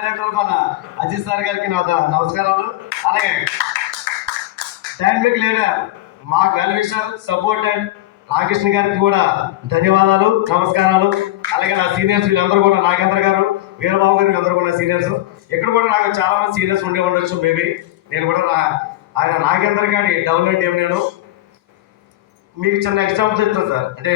Director మన Ajit sir గారికి నా నమస్కారాలు. అలాగే డైనమిక్ లీడర్ మాకు వెల్ విషర్ సపోర్టెడ్ రామకృష్ణ గారికి కూడా ధన్యవాదాలు, నమస్కారాలు. అలాగే నా సీనియర్స్ వీళ్ళందరూ కూడా నాగేంద్ర గారు, వీరబాబు గారు వీళ్ళందరూ కూడా సీనియర్స్. ఇక్కడ కూడా నాకు చాలా మంది సీనియర్స్ ఉండే ఉండొచ్చు మేబీ. నేను కూడా ఆయన నాగేంద్ర గారి డెవలప్మెంట్ ఏమి నేను మీకు చిన్న ఎగ్జాంపుల్ చెప్తాను సార్. అంటే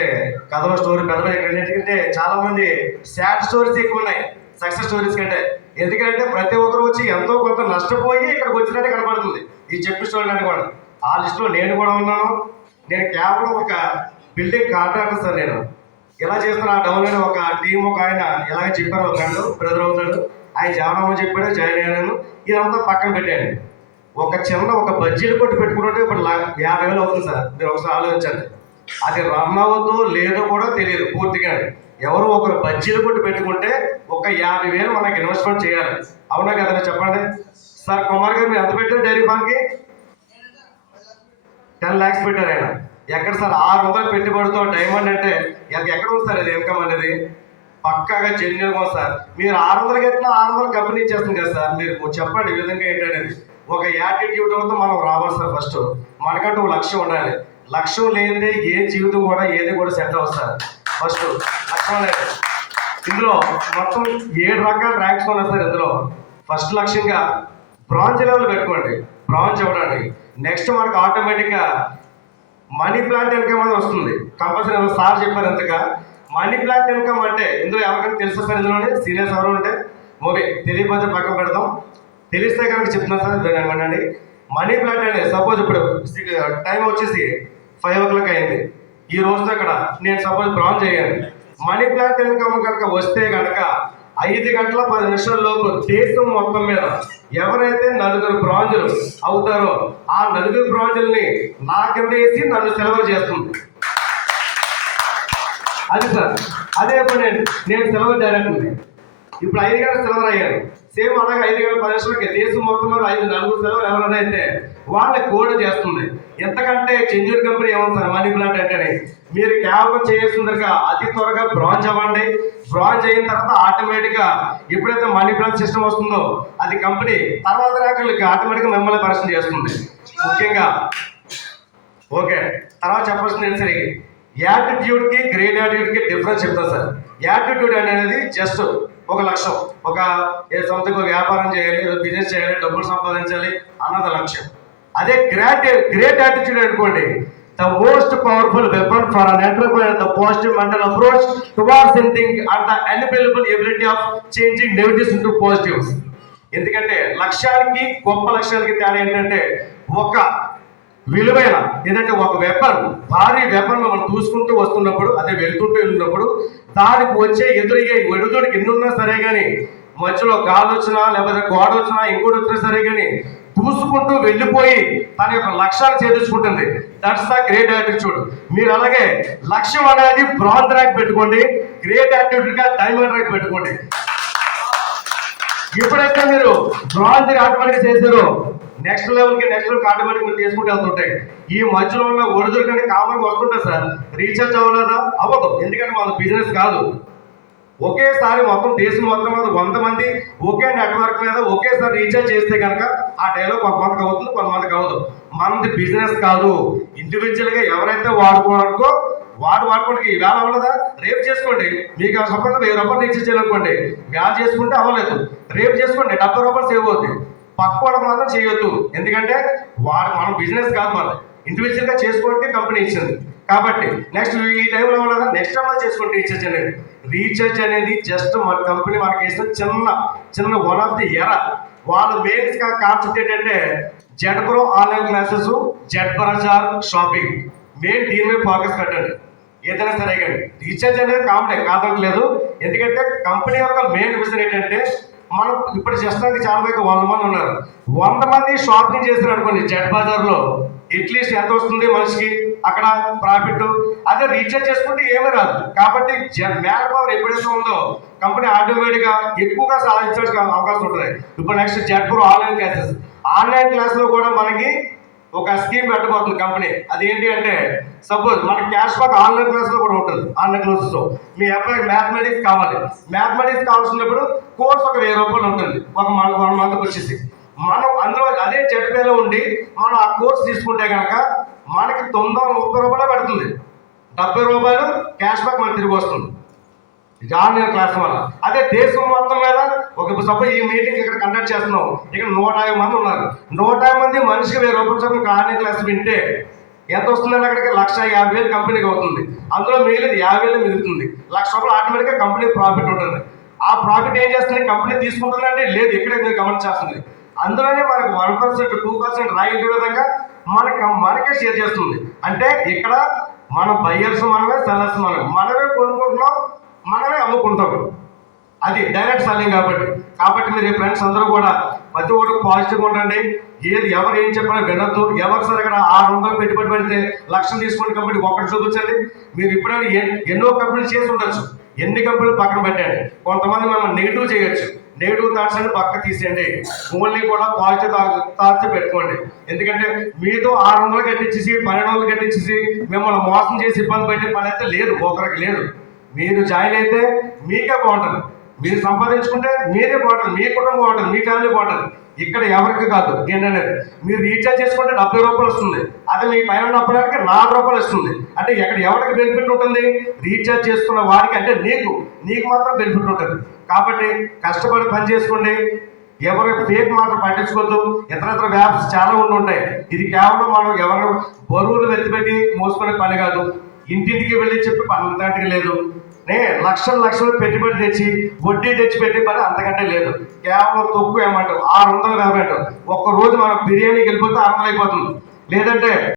కథలో స్టోరీ పెద్ద ఎందుకంటే చాలా మంది సాడ్ స్టోరీస్ ఎక్కువ ఉన్నాయి సక్సెస్ స్టోరీస్ కంటే. ఎందుకంటే ప్రతి ఒక్కరు వచ్చి ఎంతో కొంత నష్టపోయి ఇక్కడికి వచ్చినట్టే కనపడుతుంది ఈ చెప్పి స్టోరీ అంటే కూడా. ఆ లిస్టులో నేను కూడా ఉన్నాను. నేను కేవలం ఒక బిల్డింగ్ కాంట్రాక్టర్ సార్. నేను ఎలా చేస్తాను ఆ డౌన్లోడ్ ఒక టీం ఒక ఆయన ఎలాగ చెప్పారు, ఒక గంట బ్రదర్ అవుతాడు, ఆయన జాయిన్ చెప్పాడు, జాయిన్ అయ్యాను. ఇదంతా పక్కన పెట్టాను. ఒక చిన్న ఒక బజ్జీలు కొట్టి పెట్టుకుంటే ఇప్పుడు 50,000 అవుతుంది సార్. మీరు ఒకసారి ఆలోచించండి. అది రన్ అవ్వద్దు లేదో కూడా తెలియదు పూర్తిగా. ఎవరు ఒకరు బజ్జీలు కొట్టి పెట్టుకుంటే ఒక 50,000 మనకి ఇన్వెస్ట్మెంట్ చేయాలి. అవునా కదా చెప్పండి సార్. కుమార్ గారు మీరు ఎంత పెట్టారు డైరీ ఫార్మ్కి? 10 lakhs పెట్టారు ఆయన. ఎక్కడ సార్ 600 పెట్టుబడితో డైమండ్ అంటే ఎక్కడ ఉంది సార్ అది ఇన్కమ్ అనేది? పక్కాగా జెన్యున్గా ఉంది సార్. మీరు 600 ఎట్లా 600 కంపెనీ ఇచ్చేస్తుంది కదా సార్. మీరు చెప్పండి ఈ విధంగా ఏంటనేది. ఒక యాటిట్యూడ్తో మనం రావాలి సార్. ఫస్ట్ మనకంటూ ఒక లక్ష్యం ఉండాలి. లక్ష్యం లేనిదే ఏ జీవితం కూడా ఏది కూడా సెట్ అవుతుంది సార్. ఫస్ట్ లక్ష్యం లేదు. ఇందులో మొత్తం 7 రకాల ర్యాంక్స్ ఉన్నాయి సార్. ఇందులో ఫస్ట్ లక్ష్యంగా బ్రాంజ్ లెవెల్ పెట్టుకోండి, బ్రాంజ్ ఇవ్వడానికి. నెక్స్ట్ మనకు ఆటోమేటిక్గా మనీ ప్లాంట్ ఇన్కమ్ అనేది వస్తుంది కంపల్సరీ. సార్ చెప్పారు ఎంతగా మనీ ప్లాంట్ ఇన్కమ్ అంటే ఇందులో ఎవరికైనా తెలుసు సార్? ఇందులోనే సీనియర్స్ ఎవరు ఉంటే ఓకే, తెలియకపోతే పక్కన పెడదాం. తెలిస్తే కనుక చెప్తున్నాను సార్ ఏమండి. మనీ ప్లాంట్ అంటే సపోజ్ ఇప్పుడు టైం వచ్చేసి 5 o'clock అయింది. ఈ రోజుతో ఇక్కడ నేను సపోజ్ బ్రాంజ్ అయ్యాను. మనీ ప్లాంట్ ఇన్కమ్ కనుక వస్తే కనుక 5 గంటల 10 నిమిషాల లోపు దేశం మొత్తం మీద ఎవరైతే 4 బ్రాంజులు అవుతారో ఆ 4 బ్రాంజుల్ని నా కింద వేసి నన్ను సెలవు చేస్తుంది. అది సార్. అదే ఇప్పుడు నేను సెలవు డైరెక్టర్. ఇప్పుడు 5 గంటల సెలవు అయ్యాను. సేమ్ అలాగే 5 గంటల 10 నిమిషాలకి దేశం మొత్తం మీద 4 సెలవులు ఎవరైనా అయితే వాళ్ళని కోడ్ చేస్తుంది. ఎంతకంటే చెంజూర్ కంపెనీ ఏమవుతుంది సార్ మనీ ప్లాంట్ అంటేనే. మీరు కేవలం చేయాల్సిందిగా అతి త్వరగా బ్రాంజ్ అవ్వండి. బ్రాంజ్ అయిన తర్వాత ఆటోమేటిక్గా ఎప్పుడైతే మనీ ప్లాంట్ సిస్టమ్ వస్తుందో అది కంపెనీ తర్వాత ర్యాంకులకి ఆటోమేటిక్గా మిమ్మల్ని పరిచయం చేస్తుంది. ముఖ్యంగా ఓకే తర్వాత చెప్పాల్సింది సరే యాటిట్యూడ్కి గ్రేట్ యాటిట్యూడ్కి డిఫరెన్స్ చెప్తాను సార్. యాటిట్యూడ్ అనేది జస్ట్ ఒక లక్ష్యం, ఒక సొంతగా వ్యాపారం చేయాలి, ఏదో బిజినెస్ చేయాలి, డబ్బులు సంపాదించాలి అన్నది లక్ష్యం. అదే గ్రేట్ యాటిట్యూడ్ అనుకోండి, the most powerful weapon for an entrepreneur, the positive mental approach towards anything and the unbelievable ability of changing negatives into positives. ఎందుకంటే లక్ష్యానికి గొప్ప లక్ష్యానికి తేడా ఏంటంటే ఒక విలువైన ఏదంటే ఒక వెపన్, భారీ వెపన్ మనం చూసుకుంటూ వస్తున్నప్పుడు అదే వెళ్తుంటూ వెళ్ళినప్పుడు దానికి వచ్చే ఎదురయ్యే ఎడుదోడికి ఎన్నున్నా సరే కానీ మధ్యలో గాలి వచ్చినా లేకపోతే గోడ వచ్చినా ఇంకోటి వచ్చినా సరే కానీ చూసుకుంటూ వెళ్ళిపోయి తన యొక్క లక్ష్యాన్ని చేర్చుకుంటుంది. That's the great attitude. మీరు అలాగే లక్ష్యం అనేది బ్రాంజ్ ర్యాంక్ పెట్టుకోండి, గ్రేట్ యాటిట్యూడ్గా డైమండ్ ర్యాంక్ పెట్టుకోండి. ఎప్పుడైతే మీరు బ్రాంజ్ ఆటోమేటిక్ చేశారో నెక్స్ట్ లెవెల్కి ఆటోమేటిక్ మీరు చేసుకుంటూ వెళ్తుంటాయి. ఈ మధ్యలో ఉన్న ఒడిదుడు కానీ కామన్గా వస్తుంటాయి సార్. రీఛార్జ్ అవ్వలేదా? అవ్వదు. ఎందుకంటే మన బిజినెస్ కాదు. ఒకేసారి మొత్తం దేశం మొత్తం మీద 100 మంది ఒకే నెట్వర్క్ మీద ఒకేసారి రీఛార్జ్ చేస్తే కనుక ఆ టైంలో కొంతమందికి అవుతుంది, కొంతమందికి అవ్వదు. మనది బిజినెస్ కాదు. ఇండివిజువల్గా ఎవరైతే వాడుకోవడానికో వాడుకోవడానికి ఈవేళ అవ్వలేదా రేపు చేసుకోండి. మీకు ఆ సపోజ్ 1000 రూపాయలు రీఛార్జ్ చేయాలనుకోండి, వేళ చేసుకుంటే అవ్వలేదు, రేపు చేసుకోండి 70 రూపాయలు సేవ్ అవుతుంది. పక్కోడ మాత్రం చేయొద్దు. ఎందుకంటే మన బిజినెస్ కాదు, మన ఇండివిజువల్గా చేసుకోవడానికి కంపెనీ ఇచ్చింది. కాబట్టి నెక్స్ట్ ఈ టైంలో అవ్వలేదా నెక్స్ట్ టైంలో చేసుకోండి. రీఛార్జ్ అనేది జస్ట్ మన కంపెనీ మనకి వేసిన చిన్న వన్ ఆఫ్ ది ఎరా. వాళ్ళు మెయిన్స్ కాన్సెప్ట్ ఏంటంటే Z pro online classes, Z bazaar shopping main దీని మీద ఫోకస్ పెట్టండి. ఏదైనా సరే కానీ రీఛార్జ్ అనేది కామనే కాదట్లేదు. ఎందుకంటే కంపెనీ యొక్క మెయిన్ విజన్ ఏంటంటే మనం ఇప్పుడు చేస్తానికి చాలా మంది 100 మంది ఉన్నారు. 100 మంది షాపింగ్ చేస్తారు అనుకోండి జెడ్ బజార్లో అట్లీస్ట్ ఎంత వస్తుంది మనిషికి అక్కడ ప్రాఫిట్? అదే రీఛార్జ్ చేసుకుంటే ఏమీ రాదు. కాబట్టి మ్యాన్ పవర్ ఎప్పుడైతే ఉందో కంపెనీ ఆటోమేటిక్గా ఎక్కువగా సాధించడానికి అవకాశం ఉంటుంది. ఇప్పుడు next Z pro online classes. Online క్లాస్లో కూడా మనకి ఒక స్కీమ్ పెట్టబోతుంది కంపెనీ. అదేంటి అంటే సపోజ్ మన క్యాష్ బ్యాక్ ఆన్లైన్ క్లాస్లో కూడా ఉంటుంది. ఆన్లైన్ క్లాసెస్ మీ అబ్బాయికి మ్యాథమెటిక్స్ కావాలి, మ్యాథమెటిక్స్ కావాల్సినప్పుడు కోర్స్ ఒక 1000 రూపాయలు ఉంటుంది ఒక 1 మంత్కి వచ్చేసి. మనం అందులో అదే జెడ్పేలో ఉండి మనం ఆ కోర్స్ తీసుకుంటే కనుక మనకి 930 రూపాయలు పడుతుంది. 70 రూపాయలు క్యాష్ బ్యాక్ మనకు తిరిగి వస్తుంది ఆన్లైన్ క్లాస్ వల్ల. అదే దేశం మొత్తం మీద ఒక సపోజ్ ఈ మీటింగ్ ఇక్కడ కండక్ట్ చేస్తున్నాం, ఇక్కడ 150 మంది ఉన్నారు. 150 మంది మనిషికి 1000 రూపాయలు చొప్పున ఆన్లైన్ క్లాస్ వింటే ఎంత వస్తుందండి? అక్కడికి 1,50,000 కంపెనీకి అవుతుంది. అందులో మిగిలింది 50,000 మిగులుతుంది. 1,00,000 రూపాయలు ఆటోమేటిక్గా కంపెనీ ప్రాఫిట్ ఉంటుంది. ఆ ప్రాఫిట్ ఏం చేస్తుంది? కంపెనీ తీసుకుంటుందంటే లేదు, ఇక్కడే మీరు గమనించాల్సింది. అందులోనే మనకు 1%, 2% రాయితీ విధంగా మనకే షేర్ చేస్తుంది. అంటే ఇక్కడ మన బయ్యర్స్ మనమే, సెల్లర్స్ మనమే కొనుక్కుంటున్నాం, మనమే అమ్ముకుంటాం. అది డైరెక్ట్ సెల్లింగ్ కాబట్టి మీరు ఫ్రెండ్స్ అందరూ కూడా ప్రతి ఒక్కటి పాజిటివ్గా ఉండండి. ఎవరు ఏం చెప్పినా వినొద్దు. ఎవరు సరే అక్కడ 600 పెట్టుబడి పెడితే 1,00,000 తీసుకోండి కంపెనీ ఒక్కటి చూపించండి. మీరు ఇప్పుడైనా ఎన్నో కంపెనీలు చేసి ఉండొచ్చు, ఎన్ని కంపెనీలు పక్కన పెట్టండి. కొంతమంది మిమ్మల్ని నెగిటివ్ చేయొచ్చు, నెగిటివ్ థాట్స్ అని పక్క తీసేయండి. ఓన్లీ కూడా పాజిటివ్ థాట్స్ పెట్టుకోండి. ఎందుకంటే మీతో 600 కట్టించేసి 1200 కట్టించేసి మిమ్మల్ని మోసం చేసి ఇబ్బంది పెట్టే పని అయితే లేదు, ఒకరికి లేదు. మీరు జాయిన్ అయితే మీకే బాగుంటుంది, మీరు సంపాదించుకుంటే మీరే బాగుంటుంది, మీ కుటుంబం బాగుంటుంది, మీ ఫ్యామిలీ బాగుంటుంది. ఇక్కడ ఎవరికి కాదు. ఏంటనేది మీరు రీఛార్జ్ చేసుకుంటే 70 రూపాయలు వస్తుంది, అదే మీ పైన ఉన్నప్పటికీ 4 రూపాయలు వస్తుంది. అంటే ఇక్కడ ఎవరికి బెనిఫిట్ ఉంటుంది? రీఛార్జ్ చేసుకున్న వాడికి, అంటే నీకు మాత్రం బెనిఫిట్ ఉంటుంది. కాబట్టి కష్టపడి పని చేసుకోండి. ఎవరి ఫేక్ మాత్రం పట్టించుకోవద్దు. ఇతర వ్యాప్స్ చాలా ఉంటాయి. ఇది కేవలం మనం ఎవరు బరువులు వెతిపెట్టి మోసుకునే పని కాదు. ఇంటింటికి వెళ్ళి చెప్పి పని అంతకంటే లేదు. లక్షలు పెట్టుబడి తెచ్చి వడ్డీ తెచ్చి పెట్టే పని అంతకంటే లేదు. కేవలం తక్కువ ఏమంటారు 650 ఒక్క రోజు మనం బిర్యానీకి వెళ్ళిపోతే 600 అయిపోతుంది. లేదంటే